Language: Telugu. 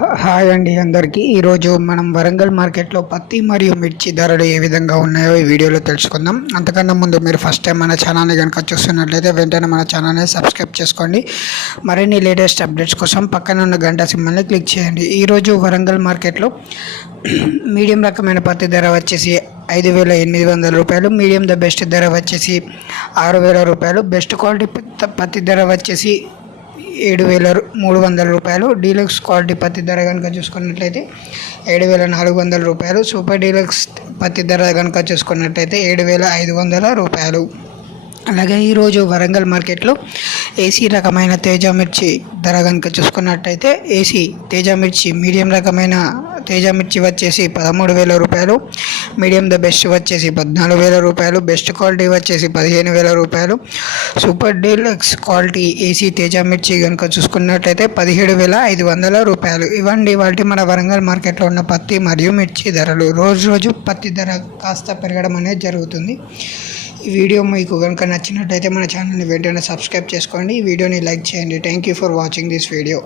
హాయ్ అండి అందరికీ. ఈరోజు మనం వరంగల్ మార్కెట్లో పత్తి మరియు మిర్చి ధరలు ఏ విధంగా ఉన్నాయో ఈ వీడియోలో తెలుసుకుందాం. అంతకన్నా ముందు మీరు ఫస్ట్ టైం మన ఛానల్ని కనుక చూస్తున్నట్లయితే వెంటనే మన ఛానల్ని సబ్స్క్రైబ్ చేసుకోండి. మరిన్ని లేటెస్ట్ అప్డేట్స్ కోసం పక్కన ఉన్న గంట సింబల్ని క్లిక్ చేయండి. ఈరోజు వరంగల్ మార్కెట్లో మీడియం రకమైన పత్తి ధర వచ్చేసి 5,800 రూపాయలు, మీడియం ద బెస్ట్ ధర వచ్చేసి 6,000 రూపాయలు, బెస్ట్ క్వాలిటీ పత్తి ధర వచ్చేసి 7,300 రూపాయలు, డీలక్స్ క్వాలిటీ పత్తి ధర కనుక చూసుకున్నట్లయితే 7,400 రూపాయలు, సూపర్ డీలక్స్ పత్తి ధర కనుక చూసుకున్నట్లయితే 7,500 రూపాయలు. అలాగే ఈరోజు వరంగల్ మార్కెట్లో ఏసీ రకమైన తేజ మిర్చి ధర కనుక చూసుకున్నట్టయితే తేజ మిర్చి మీడియం రకమైన తేజ మిర్చి వచ్చేసి 13,000 రూపాయలు, మీడియం ద బెస్ట్ వచ్చేసి 14,000 రూపాయలు, బెస్ట్ క్వాలిటీ వచ్చేసి 15,000 రూపాయలు, super deluxe quality AC Teja మిర్చి కనుక చూసుకున్నట్టయితే 17,500 రూపాయలు. ఇవ్వండి వాటి మన వరంగల్ మార్కెట్లో ఉన్న పత్తి మరియు మిర్చి ధరలు. రోజు పత్తి ధర కాస్త పెరగడం అనేది జరుగుతుంది. ఈ వీడియో మీకు కనుక నచ్చినట్టయితే మన ఛానల్ని వెంటనే సబ్స్క్రైబ్ చేసుకోండి. ఈ వీడియోని లైక్ చేయండి. Thank you for watching this video.